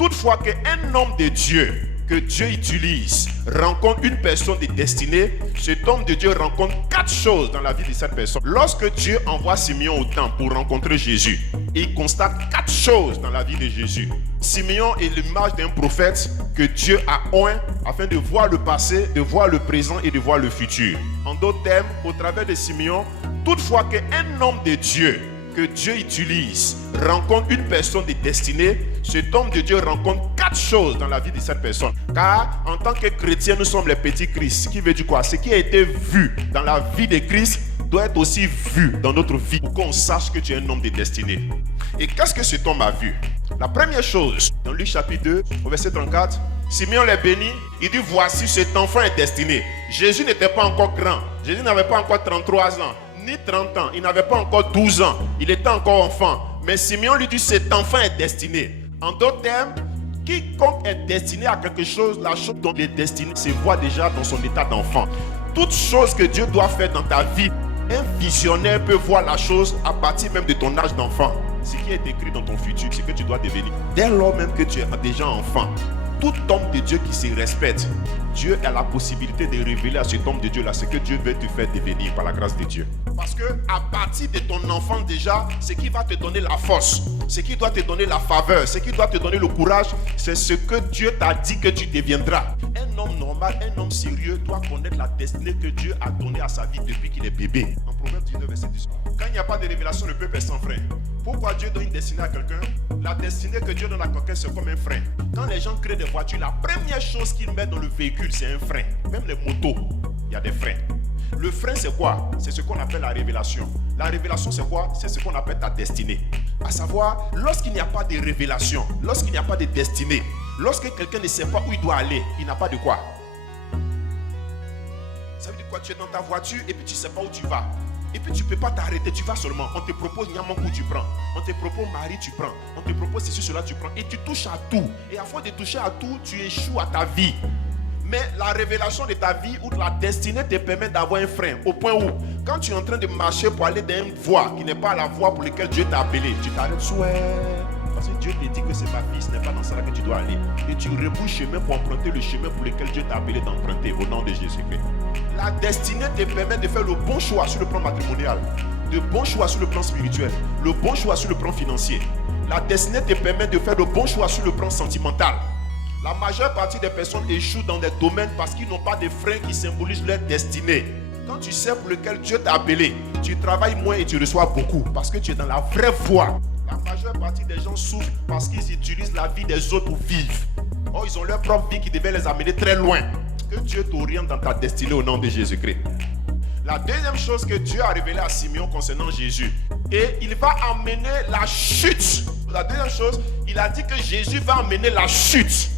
Toutefois qu'un homme de Dieu que Dieu utilise rencontre une personne de destinée, cet homme de Dieu rencontre 4 choses dans la vie de cette personne. Lorsque Dieu envoie Simeon au temple pour rencontrer Jésus, il constate 4 choses dans la vie de Jésus. Simeon est l'image d'un prophète que Dieu a oint afin de voir le passé, de voir le présent et de voir le futur. En d'autres termes, au travers de Simeon, toutefois qu'un homme de Dieu que Dieu utilise rencontre une personne de destinée, cet homme de Dieu rencontre 4 choses dans la vie de cette personne. Car en tant que chrétien, nous sommes les petits Christ. Ce qui veut dire quoi? Ce qui a été vu dans la vie de Christ doit être aussi vu dans notre vie pour qu'on sache que tu es un homme de destinée. Et qu'est-ce que cet homme a vu? La première chose, dans Luc chapitre 2, au verset 34, Simeon les bénit, il dit voici cet enfant est destiné. Jésus n'était pas encore grand, Jésus n'avait pas encore 33 ans, ni 30 ans, il n'avait pas encore 12 ans, il était encore enfant. Mais Simeon lui dit cet enfant est destiné. En d'autres termes, quiconque est destiné à quelque chose, la chose dont il est destiné se voit déjà dans son état d'enfant. Toute chose que Dieu doit faire dans ta vie, un visionnaire peut voir la chose à partir même de ton âge d'enfant. Ce qui est écrit dans ton futur, c'est que tu dois devenir. Dès lors même que tu es déjà enfant, tout homme de Dieu qui se respecte, Dieu a la possibilité de révéler à cet homme de Dieu là ce que Dieu veut te faire devenir par la grâce de Dieu. Parce que à partir de ton enfant déjà, ce qui va te donner la force, ce qui doit te donner la faveur, ce qui doit te donner le courage, c'est ce que Dieu t'a dit que tu deviendras. Un homme normal, un homme sérieux doit connaître la destinée que Dieu a donnée à sa vie depuis qu'il est bébé. En Proverbe 19, verset 18. Quand il n'y a pas de révélation, le peuple est sans frein. Pourquoi Dieu donne une destinée à quelqu'un? La destinée que Dieu donne à quelqu'un, c'est comme un frein. Quand les gens créent des voitures, la première chose qu'ils mettent dans le véhicule, c'est un frein. Même les motos, il y a des freins. Le frein, c'est quoi? C'est ce qu'on appelle la révélation. La révélation, c'est quoi? C'est ce qu'on appelle ta destinée. À savoir, lorsqu'il n'y a pas de révélation, lorsqu'il n'y a pas de destinée, lorsque quelqu'un ne sait pas où il doit aller, il n'a pas de quoi? Ça veut dire quoi? Tu es dans ta voiture et puis tu ne sais pas où tu vas. Et puis tu ne peux pas t'arrêter, tu vas seulement. On te propose Nyamankou, tu prends. On te propose Marie, tu prends. On te propose ceci, cela, tu prends. Et tu touches à tout. Et à force de toucher à tout, tu échoues à ta vie. Mais la révélation de ta vie ou de la destinée te permet d'avoir un frein. Au point où, quand tu es en train de marcher pour aller dans une voie qui n'est pas la voie pour laquelle Dieu t'a appelé, tu t'arrêtes souhait. Parce que Dieu te dit que c'est ma fille, ce n'est pas dans ça que tu dois aller. Et tu rebrousses chemin pour emprunter le chemin pour lequel Dieu t'a appelé d'emprunter au nom de Jésus-Christ. La destinée te permet de faire le bon choix sur le plan matrimonial, de bons choix sur le plan spirituel, le bon choix sur le plan financier. La destinée te permet de faire le bon choix sur le plan sentimental. La majeure partie des personnes échouent dans des domaines parce qu'ils n'ont pas de freins qui symbolisent leur destinée. Quand tu sais pour lequel Dieu t'a appelé, tu travailles moins et tu reçois beaucoup parce que tu es dans la vraie voie. La majeure partie des gens souffrent parce qu'ils utilisent la vie des autres pour vivre. Or, ils ont leur propre vie qui devait les amener très loin. Que Dieu t'oriente dans ta destinée au nom de Jésus-Christ. La deuxième chose que Dieu a révélée à Simeon concernant Jésus, et il va amener la chute. La deuxième chose, il a dit que Jésus va amener la chute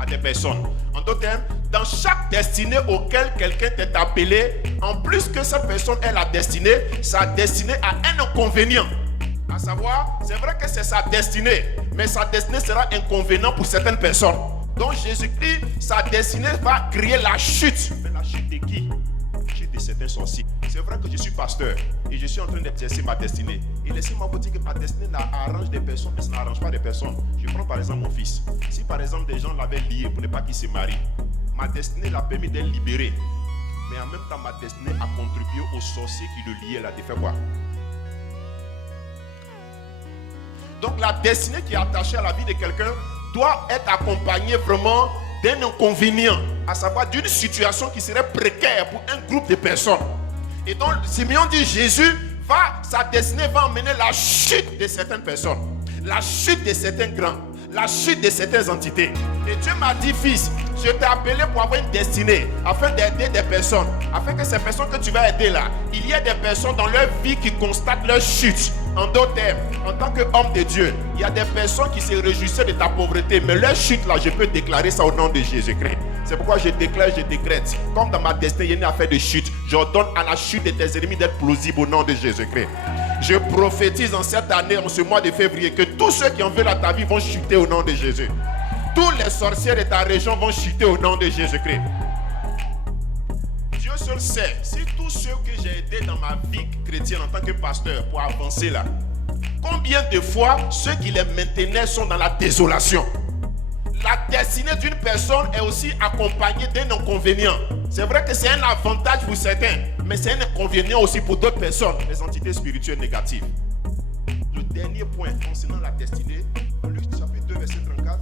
à des personnes. En d'autres termes, dans chaque destinée auquel quelqu'un t'est appelé, en plus que cette personne est la destinée, sa destinée a un inconvénient. À savoir, c'est vrai que c'est sa destinée, mais sa destinée sera inconvénient pour certaines personnes. Donc Jésus-Christ, sa destinée va créer la chute. Mais la chute de qui? La chute de certains sorciers. C'est vrai que je suis pasteur et je suis en train d'exercer ma destinée. Et laissez-moi vous dire que ma destinée arrange des personnes, mais ça n'arrange pas des personnes. Je prends par exemple mon fils. Si par exemple des gens l'avaient lié pour ne pas qu'il se marie, ma destinée l'a permis d'être libéré. Mais en même temps, ma destinée a contribué aux sorciers qui le liaient là, de faire quoi? Donc la destinée qui est attachée à la vie de quelqu'un doit être accompagnée vraiment d'un inconvénient, à savoir d'une situation qui serait précaire pour un groupe de personnes. Et donc Simeon dit Jésus sa destinée va emmener la chute de certaines personnes, la chute de certains grands, la chute de certaines entités. Et Dieu m'a dit fils, je t'ai appelé pour avoir une destinée afin d'aider des personnes, afin que ces personnes que tu vas aider là, il y a des personnes dans leur vie qui constatent leur chute. En d'autres termes, en tant qu'homme de Dieu, il y a des personnes qui se réjouissaient de ta pauvreté, mais leur chute là, je peux déclarer ça au nom de Jésus-Christ. C'est pourquoi je déclare, je décrète, comme dans ma destinée, il y a une affaire de chute, j'ordonne à la chute de tes ennemis d'être plausible au nom de Jésus-Christ. Je prophétise en cette année, en ce mois de février, que tous ceux qui en veulent à ta vie vont chuter au nom de Jésus. Tous les sorciers de ta région vont chuter au nom de Jésus-Christ. Dieu seul sait, si tous ceux que j'ai aidés dans ma vie chrétienne en tant que pasteur pour avancer là, combien de fois ceux qui les maintenaient sont dans la désolation? La destinée d'une personne est aussi accompagnée d'un inconvénient. C'est vrai que c'est un avantage pour certains, mais c'est un inconvénient aussi pour d'autres personnes, les entités spirituelles négatives. Le dernier point concernant la destinée, Luc chapitre 2, verset 34.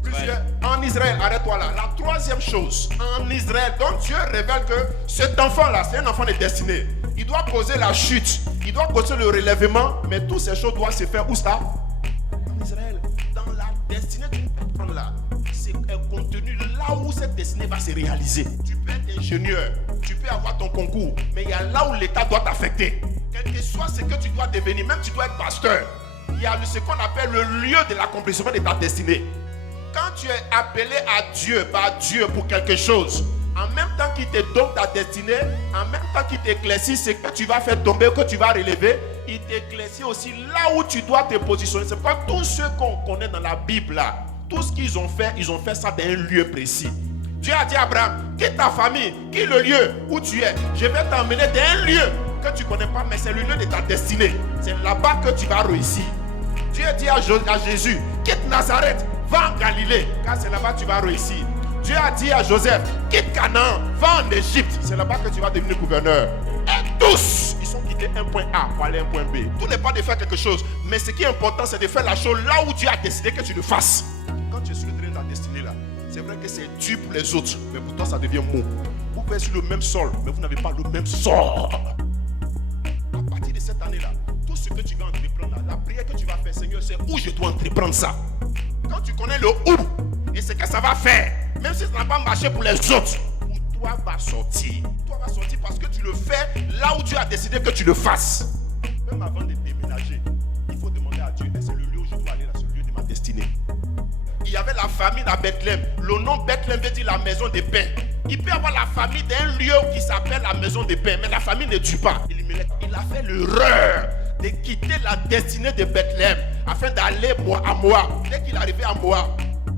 En Israël, arrête-toi là. La troisième chose, en Israël, donc Dieu révèle que cet enfant-là, c'est un enfant de destinée. Il doit causer la chute, il doit causer le relèvement, mais toutes ces choses doivent se faire où ça? En Israël, dans la destinée d'une personne là. C'est contenu là où cette destinée va se réaliser. Tu peux être ingénieur, tu peux avoir ton concours, mais il y a là où l'État doit t'affecter. Quel que soit ce que tu dois devenir, même tu dois être pasteur, il y a ce qu'on appelle le lieu de l'accomplissement de ta destinée. Quand tu es appelé à Dieu, par Dieu pour quelque chose, en même temps qu'il te donne ta destinée, en même temps qu'il t'éclaircit ce que tu vas faire tomber, que tu vas relever, il t'éclaircit aussi là où tu dois te positionner. C'est pas tous ceux qu'on connaît dans la Bible là. Tout ce qu'ils ont fait ça dans un lieu précis. Dieu a dit à Abraham, quitte ta famille, quitte le lieu où tu es. Je vais t'emmener dans un lieu que tu ne connais pas, mais c'est le lieu de ta destinée. C'est là-bas que tu vas réussir. Dieu dit à Jésus, quitte Nazareth, va en Galilée, car c'est là-bas que tu vas réussir. Dieu a dit à Joseph, quitte Canaan, va en Égypte, c'est là-bas que tu vas devenir gouverneur. Et tous, ils sont quittés un point A pour aller à un point B. Tout n'est pas de faire quelque chose, mais ce qui est important, c'est de faire la chose là où Dieu a décidé que tu le fasses. Quand tu es sur le terrain de ta destinée là, c'est vrai que c'est dur pour les autres, mais pour toi ça devient mou. Vous pouvez être sur le même sol, mais vous n'avez pas le même sort. À partir de cette année là, tout ce que tu vas entreprendre là, la prière que tu vas faire, Seigneur, c'est où je dois entreprendre ça. Quand tu connais le où et ce que ça va faire, même si ça n'a pas marché pour les autres, pour toi va sortir. Toi va sortir parce que tu le fais là où Dieu a décidé que tu le fasses. Même avant de déménager, il faut demander à Dieu, c'est le lieu où je dois aller là, c'est le lieu de ma destinée. Il y avait la famine à Bethléem. Le nom Bethléem veut dire la maison des pains. Il peut y avoir la famille d'un lieu qui s'appelle la maison des pains, mais la famille ne tue pas. Il a fait l'erreur de quitter la destinée de Bethléem afin d'aller à Moab. Dès qu'il est arrivé à Moab,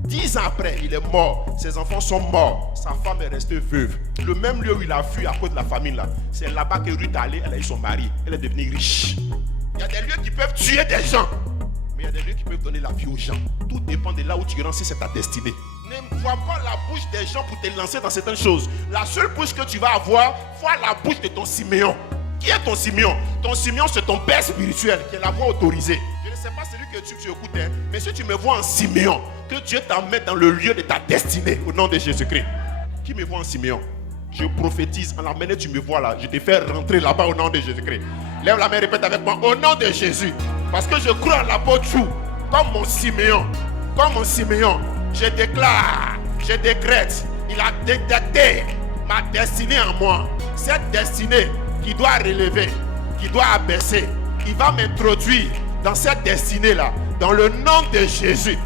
10 ans après, il est mort. Ses enfants sont morts. Sa femme est restée veuve. Le même lieu où il a fui à cause de la famine là, c'est là-bas que Ruth est allée. Elle a eu son mari. Elle est devenue riche. Il y a des lieux qui peuvent tuer des gens. Il y a des lieux qui peuvent donner la vie aux gens. Tout dépend de là où tu rentres, si c'est ta destinée. Ne vois pas la bouche des gens pour te lancer dans certaines choses. La seule bouche que tu vas avoir, vois la bouche de ton Siméon. Qui est ton Siméon? Ton Siméon, c'est ton père spirituel, qui est la voix autorisée. Je ne sais pas celui que tu écoutes, hein, mais si tu me vois en Siméon, que Dieu t'emmène dans le lieu de ta destinée, au nom de Jésus-Christ. Qui me voit en Siméon? Je prophétise, en la manière tu me vois là, je te fais rentrer là-bas au nom de Jésus-Christ. Lève la main, répète avec moi, au nom de Jésus. Parce que je crois en l'apôtre Chou, comme mon Siméon, je déclare, je décrète, il a détecté ma destinée en moi. Cette destinée qui doit relever, qui doit abaisser, il va m'introduire dans cette destinée-là, dans le nom de Jésus.